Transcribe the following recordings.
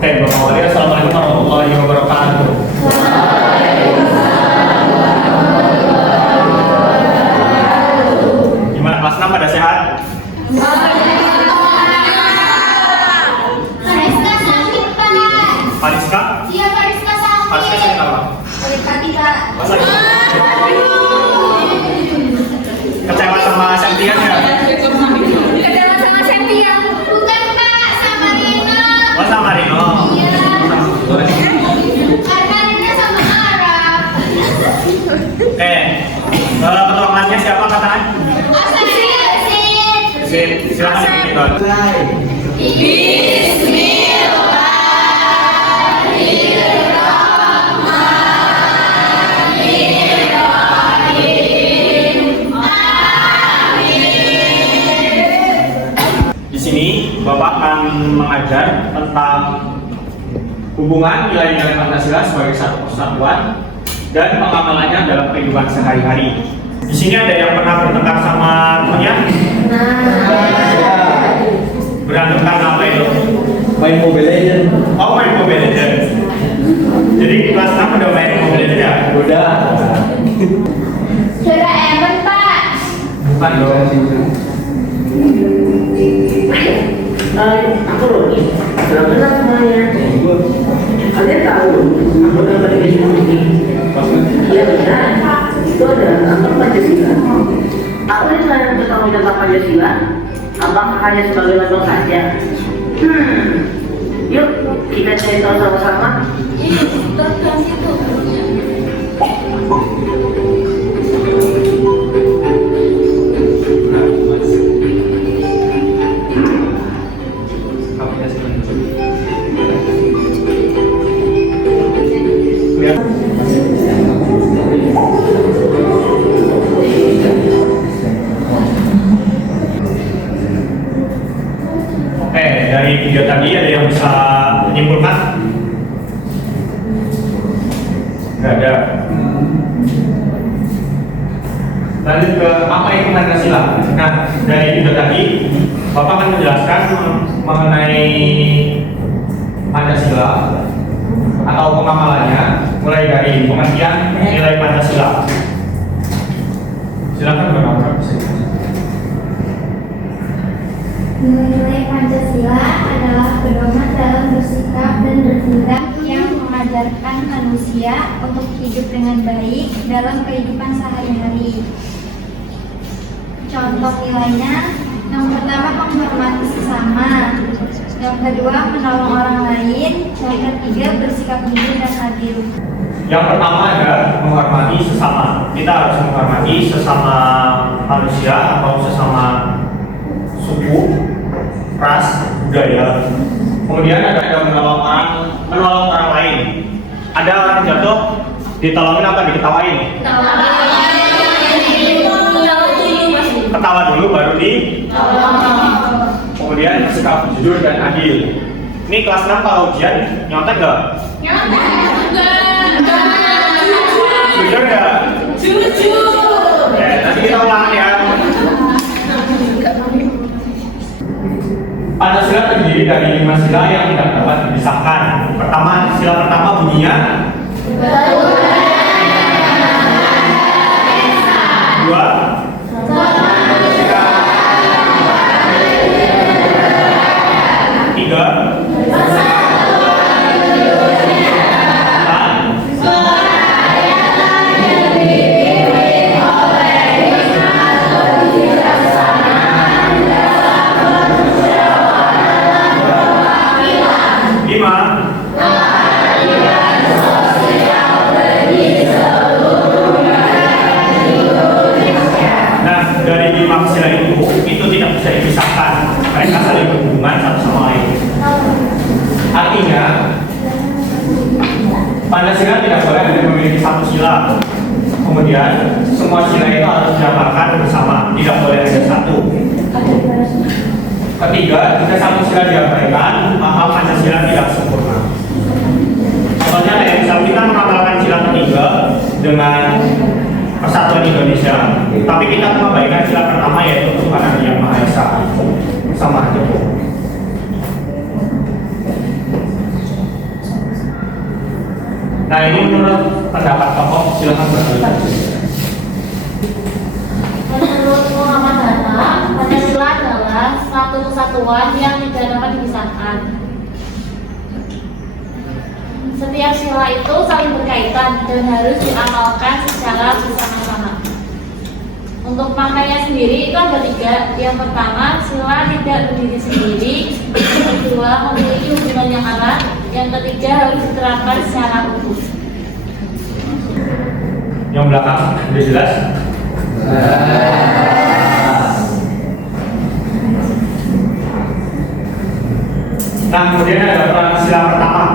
Oke, Bapak Wali, Assalamualaikum warahmatullahi wabarakatuh. Gimana kelas 6 pada sehat? Pariska sakit, Pak. Pariska? Iya, Pariska sakit. Pariska sakit apa? Pariska. Masa kecewa sama Santian ya? Kecewa sama Septia. Bukan, Pak, sama Rina. Oh, sama Rino. Iya. Karena Rina sama Arab. Oke, ketua kelasnya siapa katakan? Asin. Silakan dipimpin. Di sini Bapak akan mengajar tentang hubungan nilai-nilai Pancasila sebagai satu persatuan dan pengamalannya dalam kehidupan sehari-hari. Di sini ada yang pernah bertengkar sama temannya? Berantem karena apa itu? Main Mobile Legends. Oh, main Mobile Legends. Jadi kelas 6 udah main Mobile Legends ya? Udah. Doraemon, Pak. Bukan dong. Aku Roni, selamat datang semuanya. Kalian tahu anggota Pancasila ini? Iya benar, itu adalah anggota Pancasila. Apa yang saya ketahui tentang Pancasila? Apakah hanya sebagai lambang saja? Yuk kita cari tahu sama-sama. Oke, dari video tadi ada yang bisa menyimpulkan? Nggak ada. Lanjut ke apa itu Pancasila. Nah, dari video tadi Bapak akan menjelaskan mengenai Pancasila atau pengamalannya, mulai dari pengertian nilai Pancasila. Silakan Bapak. Nilai Pancasila adalah pedoman dalam bersikap dan bertindak yang mengajarkan manusia untuk hidup dengan baik dalam kehidupan sehari-hari. Contoh nilainya, yang pertama menghormati sesama, yang kedua menolong orang lain, yang ketiga bersikap jujur dan adil. Yang pertama adalah menghormati sesama. Kita harus menghormati sesama manusia atau sesama suku, ras, budaya. Kemudian ada menolong orang lain. Ada orang jatuh, ditolongin apa diketawain? Ketawa dulu baru kemudian bersikap jujur dan adil. Ini kelas 6 kalau ujian nyontek nggak? Jujur ya? Nanti kita ulangan ya. Pancasila terdiri dari 5 sila yang tidak dapat dipisahkan. Sila pertama bunyinya dua. Tiga. Itu tidak bisa dipisahkan. Mereka saling berhubungan satu sama lain. Artinya, Pancasila tidak boleh hanya memiliki satu sila. Kemudian, semua sila itu harus didapatkan bersama. Tidak boleh hanya satu. Ketiga, jika satu sila diabaikan, maka Pancasila tidak sempurna. Contohnya, misal kita mengamalkan sila ketiga dengan Persatuan Indonesia, tapi kita mengabaikan sila pertama yaitu Tuhan Yang Maha Esa. Sama aja, Bu. Nah ini menurut pendapat tokoh, silakan berkata. Menurut Muhammad Hatta, Pancasila adalah suatu kesatuan yang tidak dapat dipisahkan. Setiap sila itu saling berkaitan dan harus diamalkan secara bersama-sama. Untuk maknanya sendiri itu ada 3. Yang pertama, sila tidak berdiri sendiri. Yang kedua, memiliki hubungan yang erat. Yang ketiga, harus diterapkan secara utuh. Yang belakang sudah jelas. Nah kemudian ada peran sila pertama.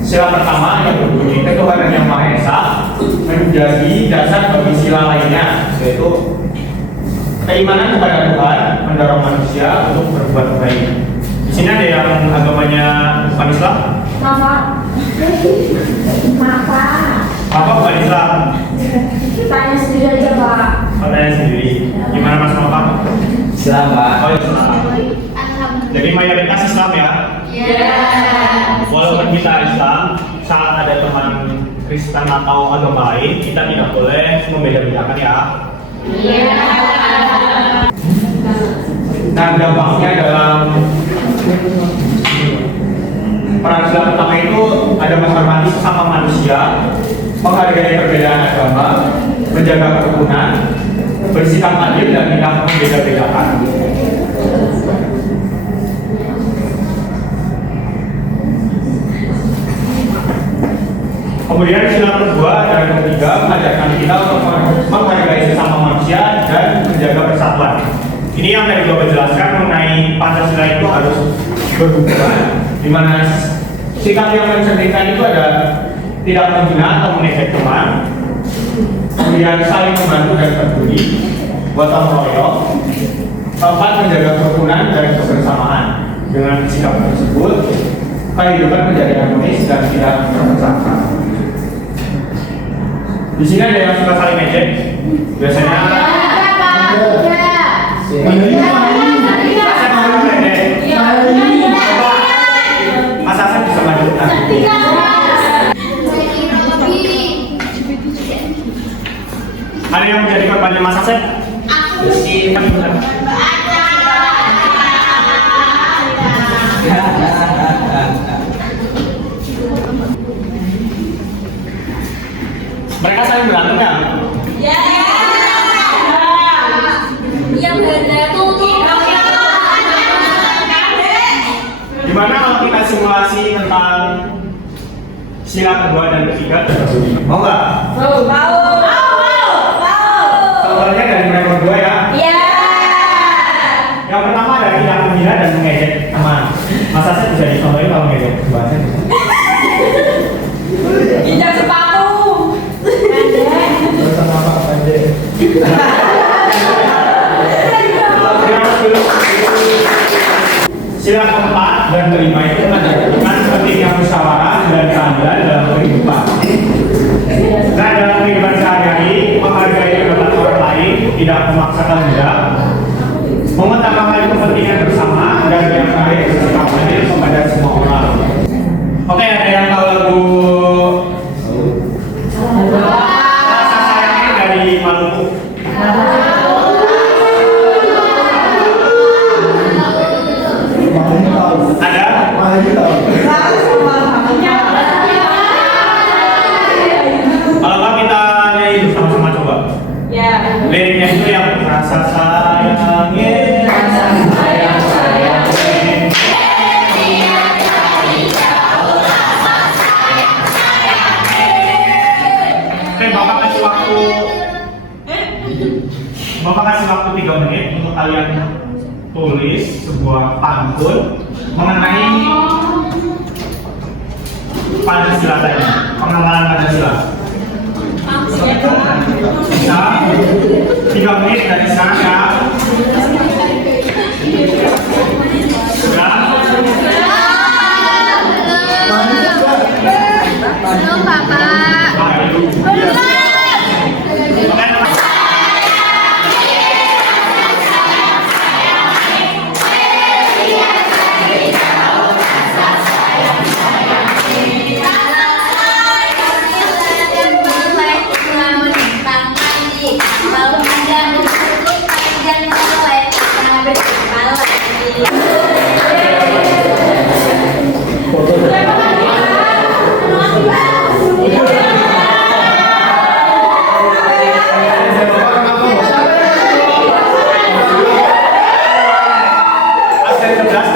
Sila pertama yang berbunyi ketuhanan yang Maha Esa menjadi dasar bagi sila lainnya, yaitu keimanan kepada Tuhan mendorong manusia untuk berbuat baik. Di sini ada yang agamanya bukan Islam. Apa bukan Islam? Tanya sendiri aja, Pak. Katanya sendiri. Gimana Mas Nova? Islam, Pak. Oh Islam. Jadi mayoritas Islam ya. Walaupun kita Islam, saat ada teman Kristen atau agama lain, kita tidak boleh membeda-bedakan ya. Nah dampaknya dalam peran sila pertama itu ada menghormati sesama manusia, menghargai perbedaan agama, menjaga kerukunan, bersikap adil dan tidak membeda-bedakan. Kemudian sila kedua dan ketiga mengajarkan kita untuk menghargai sesama manusia dan menjaga persatuan. Ini yang tadi Bapak jelaskan mengenai Pancasila itu harus berhubungan, di mana sikap yang mencerminkan itu ada tidak menghina atau mengejek teman, kemudian saling membantu dan peduli, gotong royong, keempat menjaga kerukunan dan kebersamaan. Dengan sikap tersebut, kehidupan menjadi harmonis dan tidak terpecah. Di sini ada yang suka saling ejek, biasanya. Mas Asep bisa lanjutkan. Ada yang menjadi korbannya Mas Asep? Mereka saling berantem ya? Yang benar tuh Gimana kalau kita simulasi tentang sila kedua dan ketiga tersebut? Mau nggak? Contohnya dari mereka berdua ya. Yang pertama ada tidak menghina dan mengejek teman. Masa saya bisa dicontohin kalau mengejek bahasa? injak sepatu. Sila keempat dan kelima itu menunjukkan pentingnya musyawarah dan keadilan dalam kehidupan. Nah dalam kehidupan sehari-hari menghargai pendapat orang lain, tidak memaksakan kehendak, mengutamakan kepentingan bersama dan yang terakhir bersikap adil kepada semua orang. Oke, ada yang tahu lagu Rasa Sayangnya dari Maluku? Ada? Kalau nggak kita nyanyi bersama-sama coba. Liriknya itu yang rasa sayangnya, rasa sayang sayangnya. Oke, Bapak kasih waktu. Bapak kasih waktu 3 menit untuk kalian tulis sebuah pantun mengenai Pancasila tadi, pengenalan Pancasila. Bisa 3 menit dari sekarang ya. Sudah? Belum, Bapak.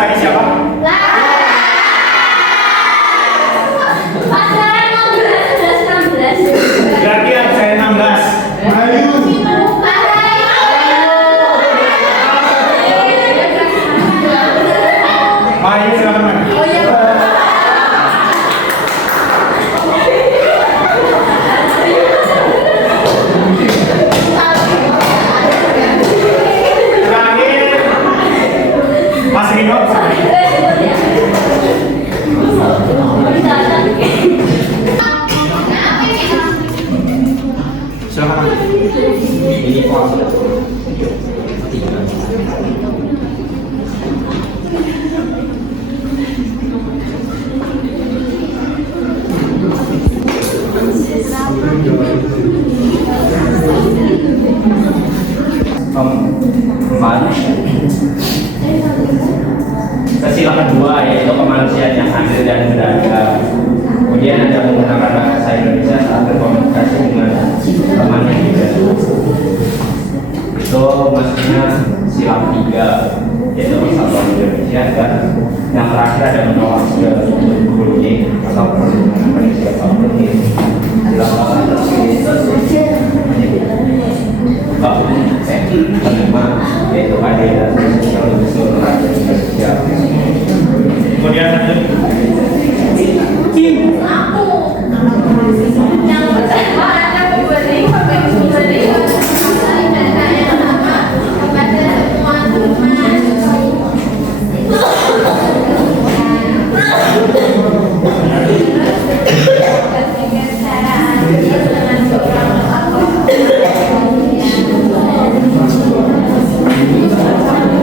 tadi siapa? Pasaran 16. Berarti saya 16. Maya silakan Maya. Oh iya. Terakhir Mas Rino. Silakan. Ini kelas. Keempat, sila kedua yaitu kemanusiaan yang adil dan beradab. Kemudian ada menggunakan bahasa Indonesia saat berkomunikasi dengan teman yang tidak. Itu maksudnya sila ketiga yaitu persatuan Indonesia, dan yang terakhir ada menolak segala bentuk bullying atau perundungan pada siapapun. Kelima yaitu adil dan sosial untuk seluruh rakyat Indonesia. Kemudian lanjut. Yang pertama ada memberi dana yang sama kepada semua teman. Dengan cara adil dengan beberapa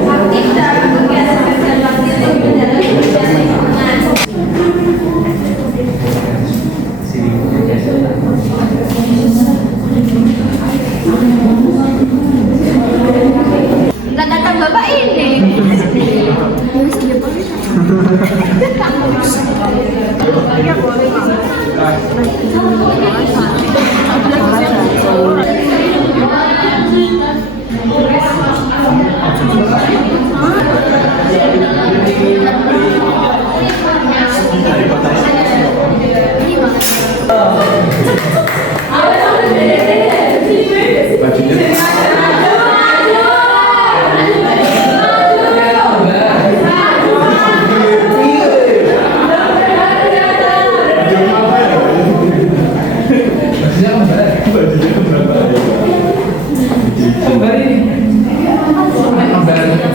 aktif dalam kegiatan kerja bakti dan menjalani kegiatan lingkungan. Nggak datang bapak ini.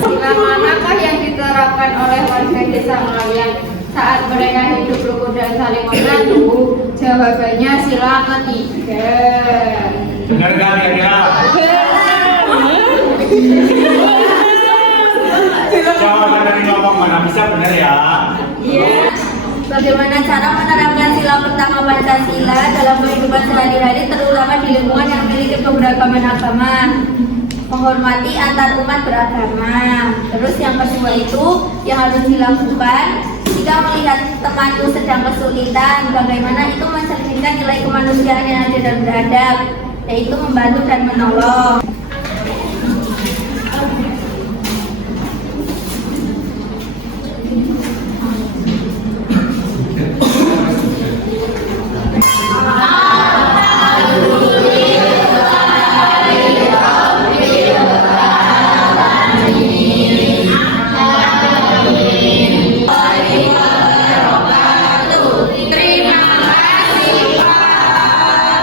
Sila manakah yang diterapkan oleh warga desa Melayan saat mereka hidup rukun dan saling membantu? Jawabannya sila ketiga. Benar nggak kira-kira? Jawaban dari kelompok mana bisa benar ya? Bagaimana cara menerapkan sila pertama Pancasila dalam kehidupan sehari-hari, terutama di lingkungan yang memiliki keberagaman agama? Menghormati antar umat beragama. Terus yang kedua itu yang harus dilakukan jika melihat temanku sedang kesulitan, bagaimana itu mencerminkan nilai kemanusiaan yang adil dan beradab, yaitu membantu dan menolong.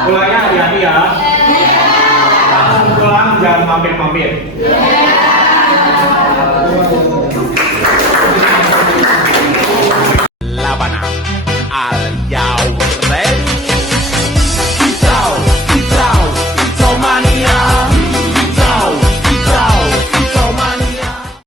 Pulangnya hati-hati ya. Langsung pulang, jangan mampir-mampir.